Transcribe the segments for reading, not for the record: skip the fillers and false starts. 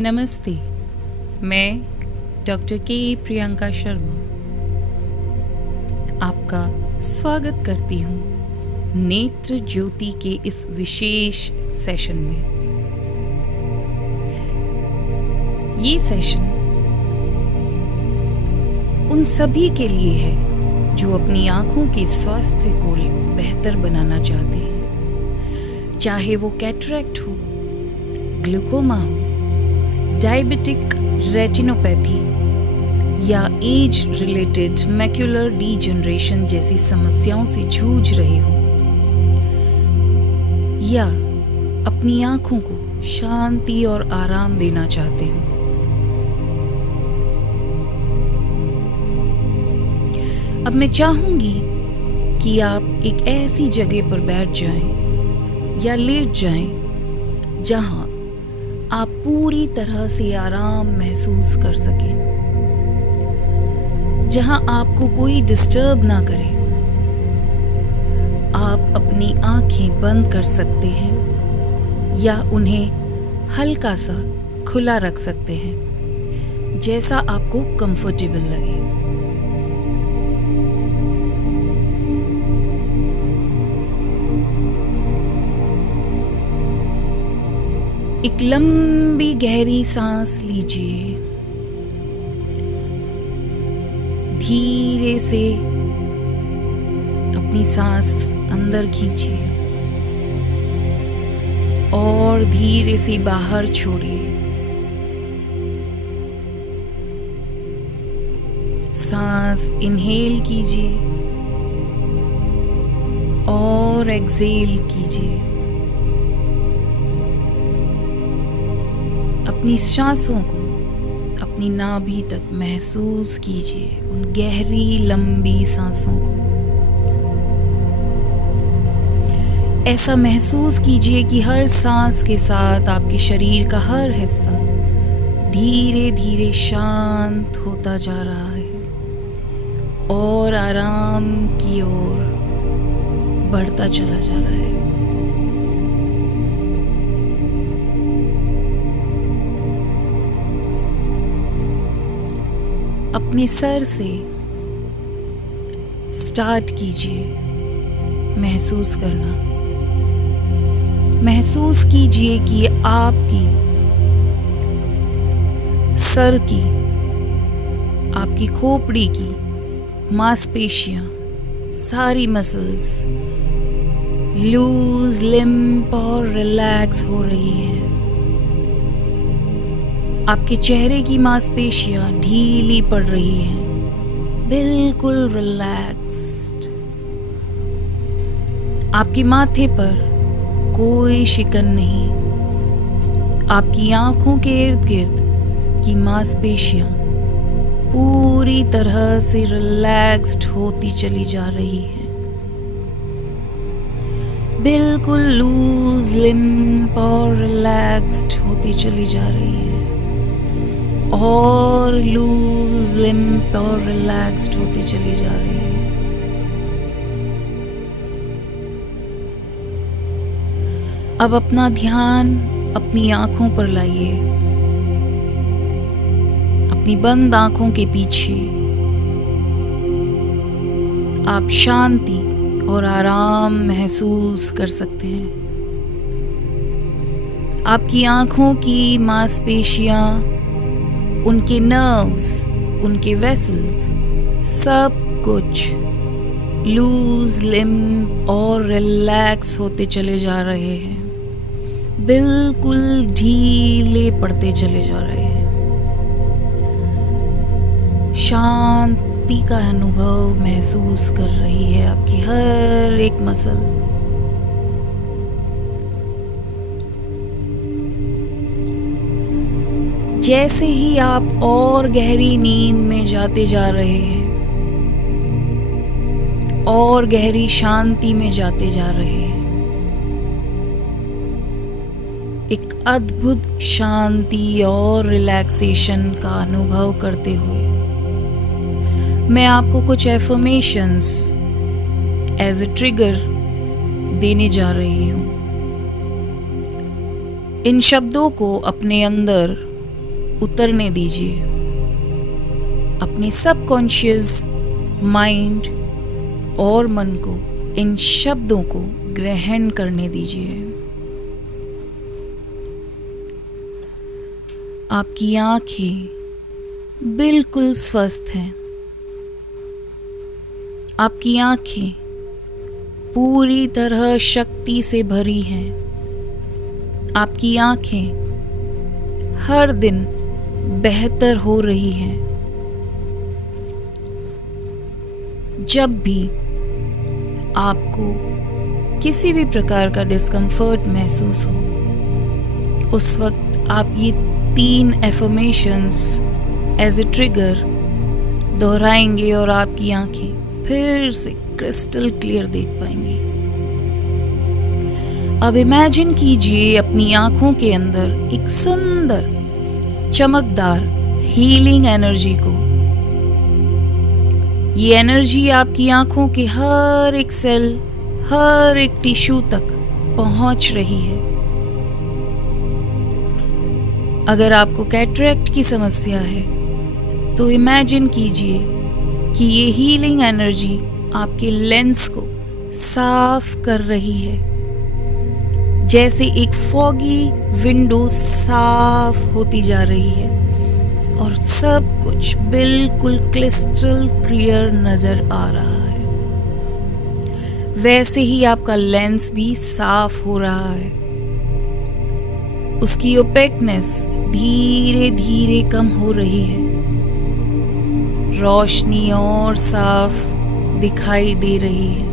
नमस्ते, मैं डॉक्टर के प्रियंका शर्मा आपका स्वागत करती हूँ नेत्र ज्योति के इस विशेष सेशन में। ये सेशन उन सभी के लिए है जो अपनी आँखों के स्वास्थ्य को बेहतर बनाना चाहते हैं, चाहे वो कैटरैक्ट हो, ग्लूकोमा हो, डायबिटिक रेटिनोपैथी या एज रिलेटेड मैक्युलर डीजनरेशन जैसी समस्याओं से जूझ रहे हो, या अपनी आँखों को शांति और आराम देना चाहते हो। अब मैं चाहूंगी कि आप एक ऐसी जगह पर बैठ जाएं या लेट जाएं जहां आप पूरी तरह से आराम महसूस कर सकें, जहां आपको कोई डिस्टर्ब ना करे। आप अपनी आंखें बंद कर सकते हैं या उन्हें हल्का सा खुला रख सकते हैं, जैसा आपको कंफर्टेबल लगे। एक लंबी गहरी सांस लीजिए। धीरे से अपनी सांस अंदर खींचिए और धीरे से बाहर छोड़िए। सांस इनहेल कीजिए और एक्सहेल कीजिए। अपनी सांसों को अपनी नाभि तक महसूस कीजिए, उन गहरी लंबी सांसों को। ऐसा महसूस कीजिए कि हर सांस के साथ आपके शरीर का हर हिस्सा धीरे धीरे शांत होता जा रहा है और आराम की ओर बढ़ता चला जा रहा है। अपने सर से स्टार्ट कीजिए महसूस करना। महसूस कीजिए कि आपकी सर की, आपकी खोपड़ी की मांसपेशियां, सारी मसल्स लूज, लिम्प और रिलैक्स हो रही है। आपके चेहरे की मांसपेशियां ढीली पड़ रही हैं, बिल्कुल रिलैक्स्ड। आपके माथे पर कोई शिकन नहीं। आपकी आंखों के इर्द गिर्द की मांसपेशियां पूरी तरह से रिलैक्स्ड होती चली जा रही हैं, बिल्कुल लूज, लिम्प और रिलैक्स्ड होती चली जा रही है, और लूज, लिम्प और रिलैक्स्ड होती चली जा रही है। अब अपना ध्यान अपनी आंखों पर लाइए। अपनी बंद आंखों के पीछे आप शांति और आराम महसूस कर सकते हैं। आपकी आंखों की मांसपेशियां, उनके नर्व्स, उनके वेसल्स, सब कुछ लूज, लिम्प और रिलैक्स होते चले जा रहे हैं, बिल्कुल ढीले पड़ते चले जा रहे हैं। शांति का अनुभव महसूस कर रही है आपकी हर एक मसल। जैसे ही आप और गहरी नींद में जाते जा रहे हैं और गहरी शांति में जाते जा रहे हैं, एक अद्भुत शांति और रिलैक्सेशन का अनुभव करते हुए मैं आपको कुछ एफर्मेशंस एज अ ट्रिगर देने जा रही हूँ। इन शब्दों को अपने अंदर उतरने दीजिए। अपने सबकॉन्शियस माइंड और मन को इन शब्दों को ग्रहण करने दीजिए। आपकी आंखें बिल्कुल स्वस्थ हैं। आपकी आंखें पूरी तरह शक्ति से भरी हैं। आपकी आंखें हर दिन बेहतर हो रही हैं। जब भी आपको किसी भी प्रकार का डिस्कम्फर्ट महसूस हो, उस वक्त आप ये 3 एफर्मेशंस एज ए ट्रिगर दोहराएंगे और आपकी आंखें फिर से क्रिस्टल क्लियर देख पाएंगी। अब इमेजिन कीजिए अपनी आंखों के अंदर एक सुंदर चमकदार हीलिंग एनर्जी को। ये एनर्जी आपकी आंखों के हर एक सेल, हर एक टिश्यू तक पहुंच रही है। अगर आपको कैटरेक्ट की समस्या है तो इमेजिन कीजिए कि ये हीलिंग एनर्जी आपके लेंस को साफ कर रही है, जैसे एक फॉगी विंडो साफ होती जा रही है और सब कुछ बिल्कुल क्रिस्टल क्लियर नजर आ रहा है। वैसे ही आपका लेंस भी साफ हो रहा है। उसकी ओपेकनेस धीरे धीरे कम हो रही है। रोशनी और साफ दिखाई दे रही है।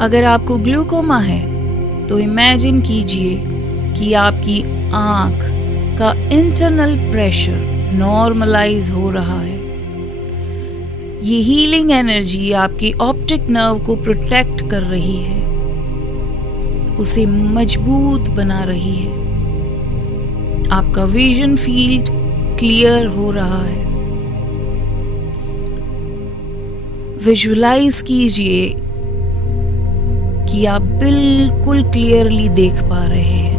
अगर आपको ग्लूकोमा है तो इमेजिन कीजिए कि आपकी आंख का इंटरनल प्रेशर नॉर्मलाइज हो रहा है। ये हीलिंग एनर्जी आपके ऑप्टिक नर्व को प्रोटेक्ट कर रही है, उसे मजबूत बना रही है। आपका विजन फील्ड क्लियर हो रहा है। विजुलाइज कीजिए कि आप बिल्कुल क्लियरली देख पा रहे हैं।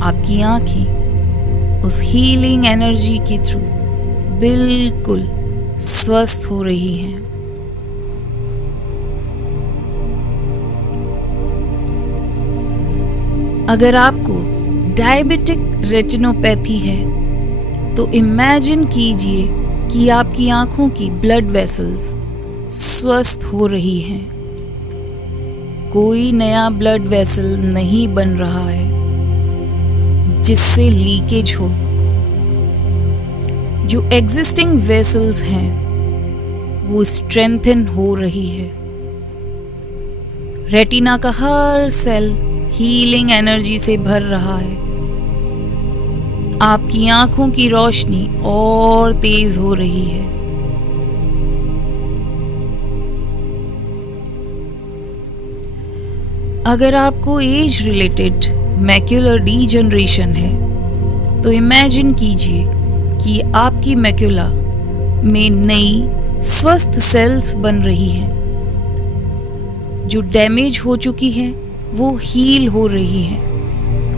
आपकी आंखें उस हीलिंग एनर्जी के थ्रू बिल्कुल स्वस्थ हो रही हैं। अगर आपको डायबिटिक रेटिनोपैथी है तो इमेजिन कीजिए कि आपकी आंखों की ब्लड वेसल्स स्वस्थ हो रही हैं। कोई नया ब्लड वेसल नहीं बन रहा है जिससे लीकेज हो। जो एग्जिस्टिंग वेसल्स हैं वो स्ट्रेंथन हो रही है। रेटिना का हर सेल हीलिंग एनर्जी से भर रहा है। आपकी आंखों की रोशनी और तेज हो रही है। अगर आपको एज रिलेटेड मैक्यूलर डीजनरेशन है तो इमेजिन कीजिए कि आपकी मैक्यूला में नई स्वस्थ सेल्स बन रही हैं। जो डैमेज हो चुकी है वो हील हो रही है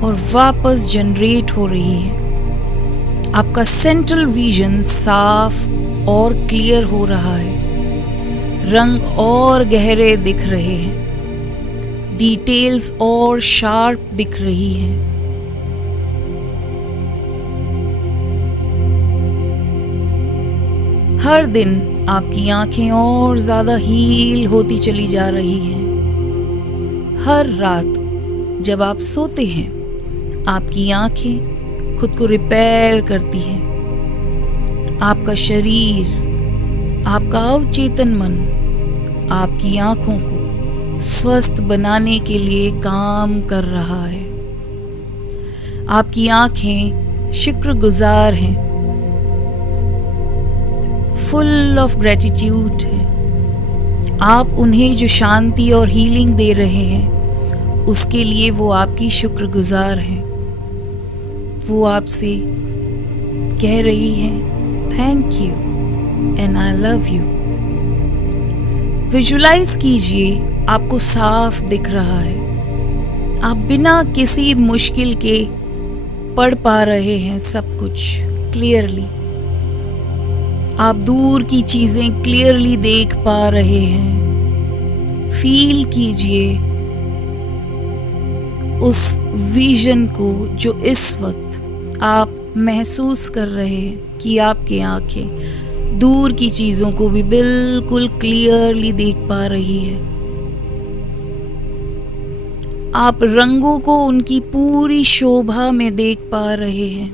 और वापस जनरेट हो रही है। आपका सेंट्रल विजन साफ और क्लियर हो रहा है। रंग और गहरे दिख रहे हैं। डिटेल्स और शार्प दिख रही हैं। हर दिन आपकी आंखें और ज्यादा हील होती चली जा रही हैं। हर रात जब आप सोते हैं आपकी आंखें खुद को रिपेयर करती हैं। आपका शरीर, आपका अवचेतन मन आपकी आंखों को स्वस्थ बनाने के लिए काम कर रहा है। आपकी आंखें शुक्रगुजार हैं, फुल ऑफ ग्रेटिट्यूड है। आप उन्हें जो शांति और हीलिंग दे रहे हैं उसके लिए वो आपकी शुक्रगुजार हैं। वो आपसे कह रही हैं thank you and I love you. Visualise कीजिए आपको साफ दिख रहा है। आप बिना किसी मुश्किल के पढ़ पा रहे हैं सब कुछ क्लियरली। आप दूर की चीजें क्लियरली देख पा रहे हैं। फील कीजिए उस विजन को जो इस वक्त आप महसूस कर रहे हैं कि आपकी आंखें दूर की चीजों को भी बिल्कुल क्लियरली देख पा रही है। आप रंगों को उनकी पूरी शोभा में देख पा रहे हैं।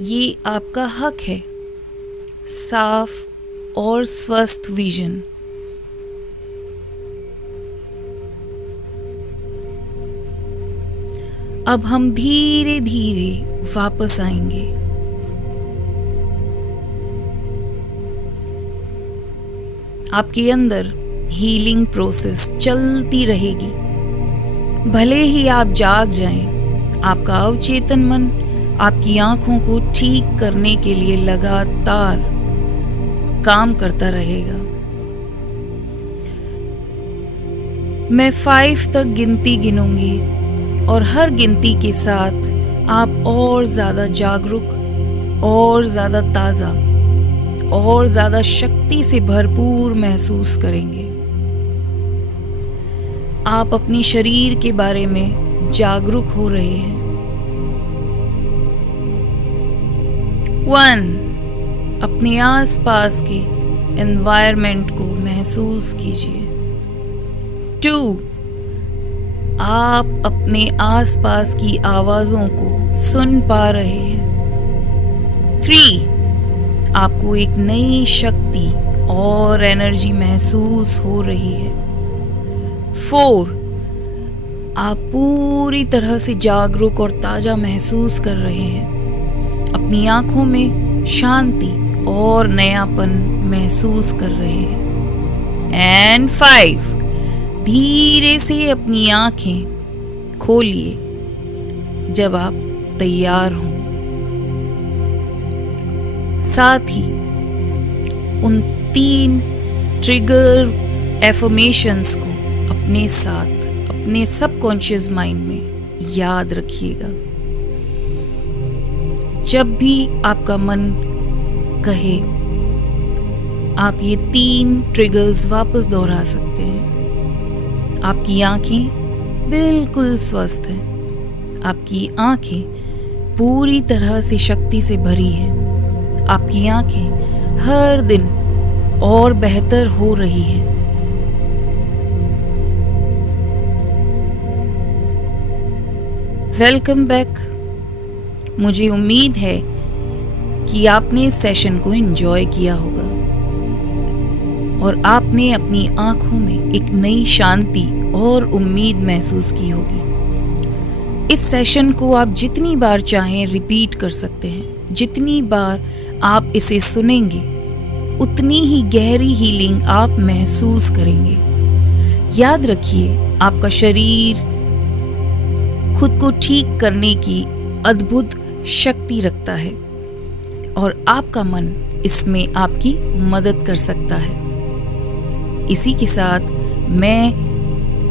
ये आपका हक है, साफ और स्वस्थ विजन। अब हम धीरे धीरे वापस आएंगे। आपके अंदर हीलिंग प्रोसेस चलती रहेगी। भले ही आप जाग जाएं, आपका अवचेतन मन आपकी आंखों को ठीक करने के लिए लगातार काम करता रहेगा। मैं 5 तक गिनती गिनूंगी और हर गिनती के साथ आप और ज्यादा जागरूक और ज्यादा ताजा और ज्यादा शक्ति से भरपूर महसूस करेंगे। आप अपने शरीर के बारे में जागरूक हो रहे हैं। 1, अपने आसपास के एनवायरनमेंट को महसूस कीजिए। 2, आप अपने आसपास की आवाजों को सुन पा रहे हैं। 3, आपको एक नई शक्ति और एनर्जी महसूस हो रही है। 4, आप पूरी तरह से जागरूक और ताजा महसूस कर रहे हैं। अपनी आंखों में शांति और नयापन महसूस कर रहे हैं। एंड 5, धीरे से अपनी आंखें खोलिए जब आप तैयार हों। साथ ही उन 3 ट्रिगर एफर्मेशंस को अपने साथ अपने सबकॉन्शियस माइंड में याद रखिएगा। जब भी आपका मन कहे, आप ये 3 ट्रिगर्स वापस दोहरा सकते हैं। आपकी आंखें बिल्कुल स्वस्थ हैं। आपकी आंखें पूरी तरह से शक्ति से भरी हैं। आपकी आंखें हर दिन और बेहतर हो रही हैं। Welcome back. मुझे उम्मीद है कि आपने इस सेशन को एंजॉय किया होगा और आपने अपनी आंखों में एक नई शांति और उम्मीद महसूस की होगी। इस सेशन को आप जितनी बार चाहें रिपीट कर सकते हैं। जितनी बार आप इसे सुनेंगे उतनी ही गहरी हीलिंग आप महसूस करेंगे। याद रखिए, आपका शरीर खुद को ठीक करने की अद्भुत शक्ति रखता है और आपका मन इसमें आपकी मदद कर सकता है। इसी के साथ मैं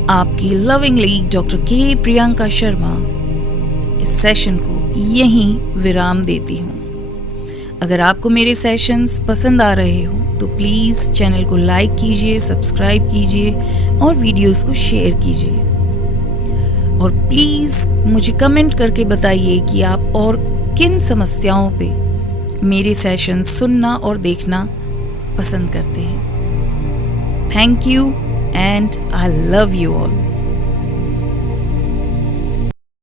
आपकी लविंगली डॉक्टर के प्रियंका शर्मा इस सेशन को यहीं विराम देती हूँ। अगर आपको मेरे सेशंस पसंद आ रहे हो तो प्लीज़ चैनल को लाइक कीजिए, सब्सक्राइब कीजिए और वीडियोस को शेयर कीजिए। और प्लीज़ मुझे कमेंट करके बताइए कि आप और किन समस्याओं पे मेरे सेशन सुनना और देखना पसंद करते हैं। Thank you and I love you all.